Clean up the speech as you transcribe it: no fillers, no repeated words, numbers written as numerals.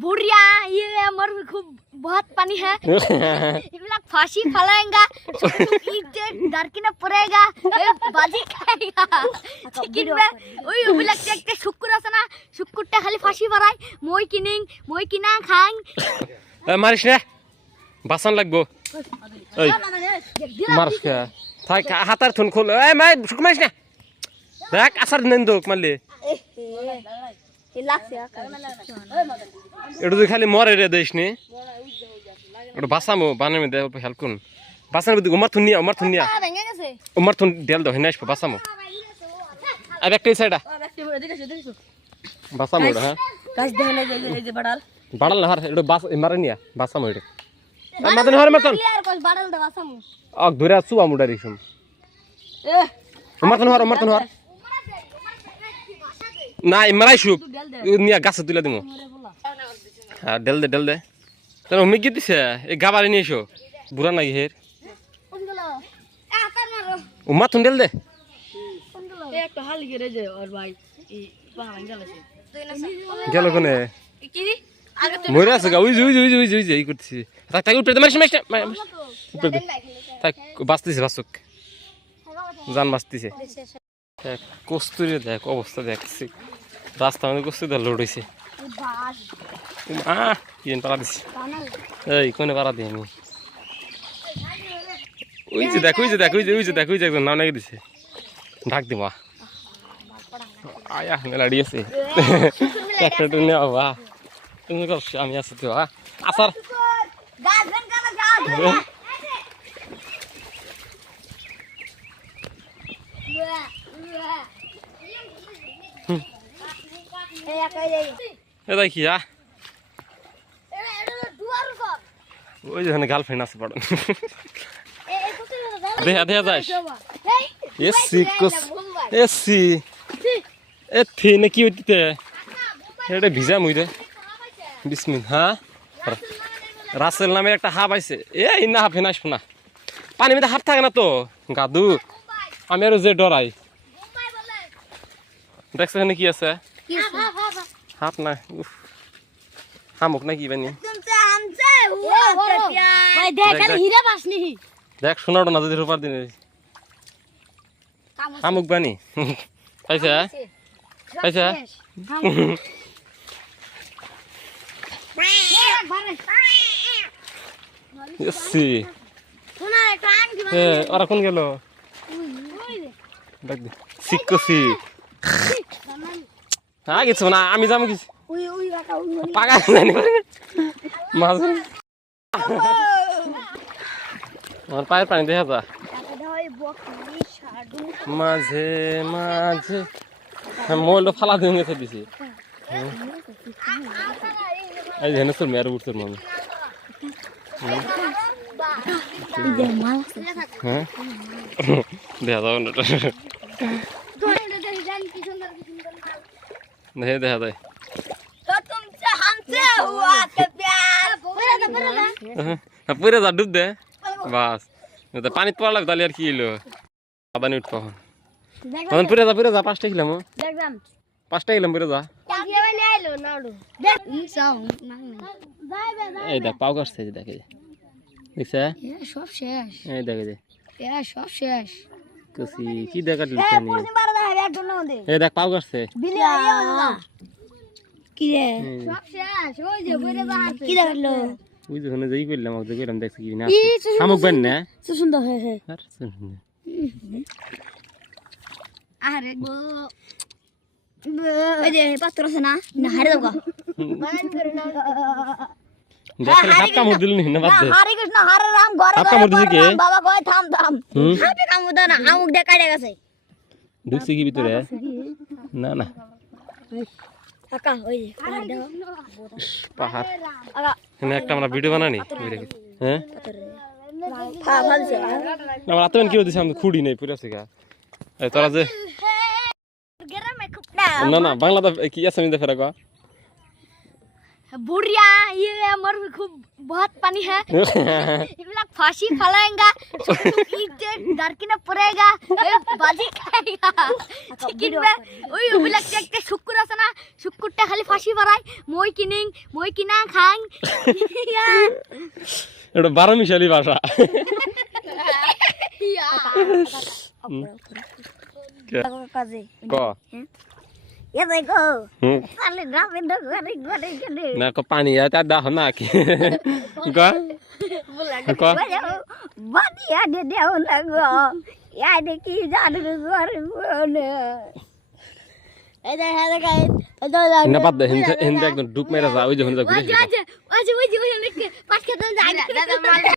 बुढ़िया ये मर खूब बहुत पानी है इবিলাক फांसी फलाएगा इज्जत दरकिना पड़ेगा बाजी खाएगा ঠিক না ওই ইবিলাক দেখতে শুকুর আছে না শুকুরটা খালি ফাঁসি ভরায় মই কিনা খাং এ মারিস না বাসন লাগবো এই মারস কে থাক হাতার থুন খোল এই মাই শুক মারিস না দেখ আসার নেন্দুক মারলি এটা তুই খালি মরে রে দেশ নি ওটা বাসামো বানামে দে হেল্প করুন বাসার মধ্যে উমার থুন দেল দাও হিনাইস বাসামো আর একটা সাইডা বাসামো হ্যাঁ গাছ দেখ না এই যে বাড়াল না হার এটা বাস মারে নিয়া বাসামো এটা মাদন হার মতন আর কস বাড়াল দা বাসামো অক ধরে সুবা মুডারি সুম উমার থুন হার না ইমরাই শুক নিয়া গাছে তুলে দিমু হ্যাঁ ডেল দে তোর উমি কি দিছে এই গাবারে নিয়ে এসো বুড়া নাকি হের উমা তুন ডেল দে একটা হাল গেরে যে ওর ভাই এই পাহাড় গেল কোনে মরে আছে গা উই এই করতেছি তাই উঠে দে মারিস উঠে দে তাই বাঁচতেছে জান বাঁচতেছে কস্তুরি দেখ অবস্থা দেখছি রাস্তা মানে কস্তুরি লোড হয়েছে পাড়া দিছি এই কোনে পাড়া দিই আমি ওই যে দেখ একজন নাম নাকি দিছে ঢাক দিবা আয়া মেলাডি আছে একটা টুনে বাবা তুমি করছো আমি আছি তো আসার দেখি ওই যেখানে গার্লফ্রেন্ড আছে পড়ো দেখা যাস এসি এথি না কি হইতে এটা ভিজা মুইরে বিসমিন হ্যাঁ রাসেল নামে একটা হাফ আইছে এই না হাফ হেনাস না পানি মধ্যে হাফ থাকে না তো গাদু আমি আরো যে ডরাই দেখছ এখানে কি আছে হাফ না হামুক না কি বানি দেখ শোনাটো না যদি রূপার দিনে হামুক বানি পাইছা ওরা কোন গেল শিখছি হ্যাঁ কিছু না আমি যাবো কিছু পাকা মাছ আমার পায়ের পানি দেখা যা মাঝে মোবাইলটা ফালা দিয়ে গেছে দিছি এই জেনে তোর মেয়ের উঠছে মামি হ্যাঁ দেখা যাবে না দেখা যায় পুরে যা ডুব দে বাস পানিত পড়া লাগবে তাহলে আর কি এলো আদানি উঠবো এখন পুরে যা 5টা খেলাম 5টা খেলাম পুরে যা এই দেখ পাও কাটছে দেখে দেখছে সব শেষ এই দেখে যে সব শেষ কসি কি দেখালি এই দেখ পাও কাটছে কি রে সব শেষ ওই যে বইরে বাহার কি দেখলো ওই যে ওখানে যাই করলাম ওদের কইলাম দেখছি কি না শামুক বান না তো সুন্দর হয়ে আর সুন্দর আরে গো ওই যে পাত্র আছে না হারে দাও দেখলে হাত কামড় দিল না বাদ দে হরে কৃষ্ণ হরে রাম ঘরে হাত কামড় দিছে কি বাবা কই থাম হাতে কামড় দাও না আমুক দে কাটে গেছে ঢুকছে কি ভিতরে না কাকা ওই যে পাহাড় এখানে একটা আমরা ভিডিও বানানি হ্যাঁ আমার আত্মন কি হইছে আমি খুঁড়ি নাই পুরো শিখা এই তোরা যে না বাংলাদেশ কি আছে আমি দেখে রাখো बुढ़िया ये मर खूब बहुत पानी है इतना फांसी फैलाएगा दारकिना पड़ेगा बाजी खाएगा चिकन में ওই ওবিলাক একটা শুকুর আছে না শুকুরটা খালি ফাঁসি ভরায় মই কিনা খাং এটা 12 মিশালি ভাষা কাজে ক এ দেখো হুম তাহলে গ্রামে ঘরে ঘরে গেলে না কো পানি এটা দাও না কি ক ক বাদিয়া দে দেও না গো ইয়া দেখি জাদু ঘরে বলে এই দেখ এই দেখ না বাদ দে হিন্দে একদম ডুব মেরে যা ওই যে ঘুরে ওই যে পাঁচ খেতে যায় দাদা